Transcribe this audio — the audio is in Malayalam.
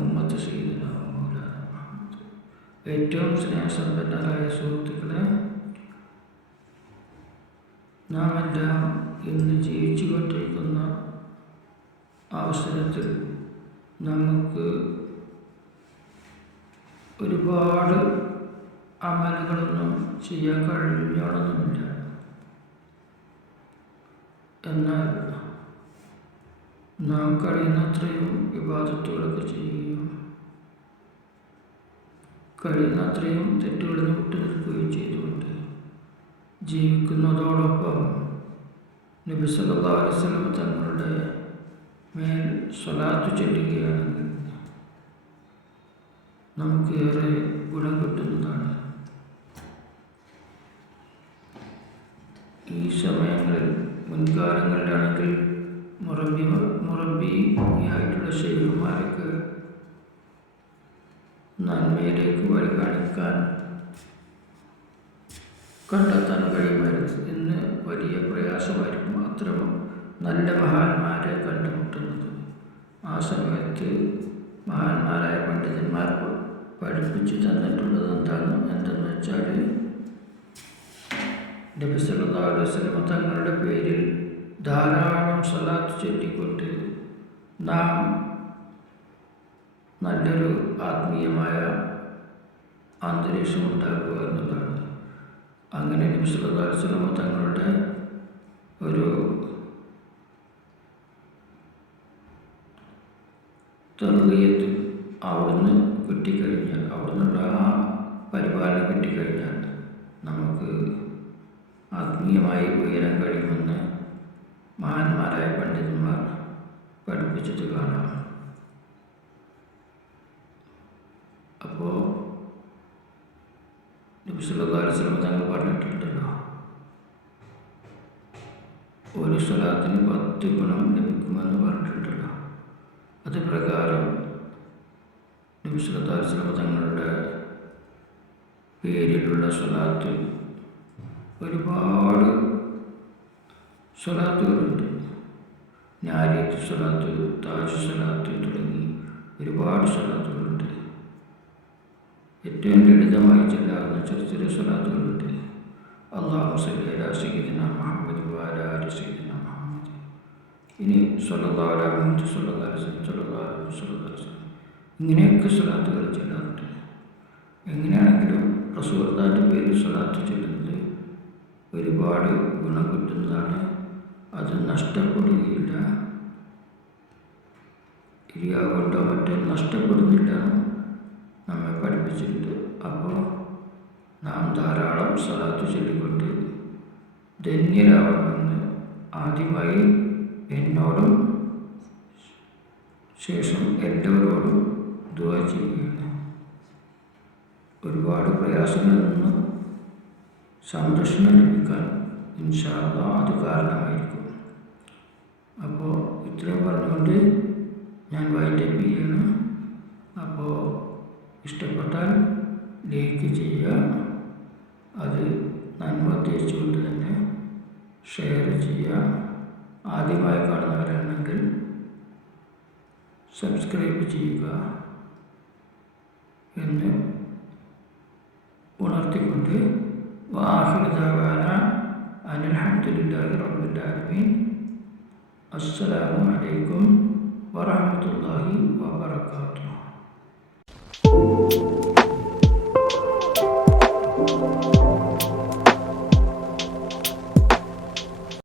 ഉമ്മത്ത് ഏറ്റവും സ്നേഹസമ്പന്നരായ സുഹൃത്തുക്കളെ നാം എല്ലാം ഇന്ന് ജീവിച്ചുകൊണ്ടിരിക്കുന്ന അവസരത്തിൽ നമുക്ക് ഒരുപാട് അമലുകളൊന്നും ചെയ്യാൻ കഴിയുകയാണെന്നുമില്ല എന്നാൽ നാം കഴിയുന്നത്രയും വിവാദത്തുകളൊക്കെ ചെയ്യുകയും കഴിയുന്നത്രയും തെറ്റുകളിൽ നിന്ന് വിട്ടു നിൽക്കുകയും ചെയ്തുകൊണ്ട് ജീവിക്കുന്നതോടൊപ്പം നബി സല്ലല്ലാഹു അലൈഹി വസല്ലം തങ്ങളുടെ മേൽ സ്വലാത്തു ചെല്ലുകയാണെങ്കിൽ നമുക്ക് ഏറെ ഗുണം കിട്ടുന്നതാണ്. ഈ സമയങ്ങളിൽ മുൻകാലങ്ങളിലാണെങ്കിൽ മുറബി മുറബി ആയിട്ടുള്ള ഷെയ്ഖുമാർക്ക് നന്മയിലേക്ക് വഴി കാണിക്കാൻ കണ്ടെത്താൻ കഴിയുമായിരുന്നു. ഇന്ന് വലിയ പ്രയാസമായിരിക്കും മാത്രം നല്ല മഹാന്മാരെ കണ്ടുമുട്ടുന്നത്. ആ സമയത്ത് മഹാന്മാരായ പണ്ഡിതന്മാർ പഠിപ്പിച്ചു തന്നിട്ടുള്ളത് എന്താണ് എന്തെന്ന് വെച്ചാൽ നബി അലൈഹി വസല്ലം തങ്ങളുടെ പേരിൽ ധാരാളം സ്വലാത്ത് ചൊല്ലിക്കൊണ്ട് നാം നല്ലൊരു ആത്മീയമായ അന്തരീക്ഷം ഉണ്ടാക്കുക എന്നതാണ്. അങ്ങനെ സല്ലല്ലാഹു തങ്ങളുടെ ഒരു തെറുകയത്ത് അവിടുന്ന് കിട്ടിക്കഴിഞ്ഞാൽ അവിടുന്നുള്ള ആ പരിപാലനം കിട്ടിക്കഴിഞ്ഞാൽ നമുക്ക് ആത്മീയമായി ഉയരാൻ കഴിയുമെന്ന് മഹാന്മാരായ പണ്ഡിതന്മാർ പഠിപ്പിച്ചിട്ട് കാണാം അപ്പോൾ നബിസുല്ലാസ്ലം തങ്ങൾ പറഞ്ഞിട്ടുണ്ടല്ലോ. ഒരു സ്ഥലത്തിന് പത്ത് ഗുണം ലഭിക്കുമെന്ന് പറഞ്ഞിട്ടുണ്ടല്ലോ. അത് പ്രകാരം നബിസുല്ലാസ്ലം തങ്ങളുടെ പേരിലുള്ള സ്വലാത്ത് ഒരുപാട് സ്വലാത്തുകളുണ്ട്. ഞാരീത്ത് സ്വലാത്ത് താജ് സ്വലാത്ത് തുടങ്ങി ഒരുപാട് സ്വലാത്തുകളുണ്ട് ഏറ്റവും ലളിതമായി ചെല്ലാവുന്ന ചെറിയ ചെറിയ സ്വലാത്തുകളുണ്ട് അള്ളാഹു മുഹമ്മദ് വാലാലി മുഹമ്മദ്. ഇനി സല്ലല്ലാഹു അലൈഹി മുഹമ്മദ് സല്ലല്ലാഹു സല്ലല്ലാഹു അലൈഹി വസല്ലം സല്ലല്ലാഹു അലൈഹി വസല്ലം ഇങ്ങനെയൊക്കെ സ്വലാത്തുകൾ ചെല്ലാറുണ്ട് എങ്ങനെയാണെങ്കിലും റസൂർദാന്റെ പേരിൽ സ്വലാത്ത് ചെല്ലുന്നത് ഒരുപാട് ഗുണം കിട്ടുന്നതാണ്. അത് നഷ്ടപ്പെടുകയില്ല. ഇരിയ കൊണ്ടോ മറ്റോ നഷ്ടപ്പെടുന്നില്ല. നമ്മെ പഠിപ്പിച്ചിട്ടുണ്ട് അപ്പോൾ നാം ധാരാളം സ്വലാത്ത് ചൊല്ലിക്കൊണ്ട് ധന്യരാവണമെന്ന് ആദ്യമായി എന്നോടും ശേഷം എല്ലാവരോടും ദുവ ചെയ്യുകയാണ്. ഒരുപാട് പ്രയാസങ്ങളിൽ നിന്ന് സംരക്ഷണം ലഭിക്കാൻ ഇൻഷാല്ല അത് കാരണമായിരിക്കും. അപ്പോൾ ഇത്രയും പറഞ്ഞുകൊണ്ട് ഞാൻ വൈൻഡപ്പ് ചെയ്യുന്നു അപ്പോൾ ഇഷ്ടപ്പെട്ടാൽ ലൈക്ക് ചെയ്യുക. അത് നന്മ തിരിച്ചുകൊണ്ട് തന്നെ ഷെയർ ചെയ്യുക. ആദ്യമായി കാണുന്നവരാണെങ്കിൽ സബ്സ്ക്രൈബ് ചെയ്യുക എന്ന് ഉണർത്തിക്കൊണ്ട് വാഹനതാവാന അനിൽഹമ്മദില്ലാഹി റബ്ബുൽ ആലമീൻ. അസ്സലാമു അലൈക്കും. ورحمة الله وبركاته.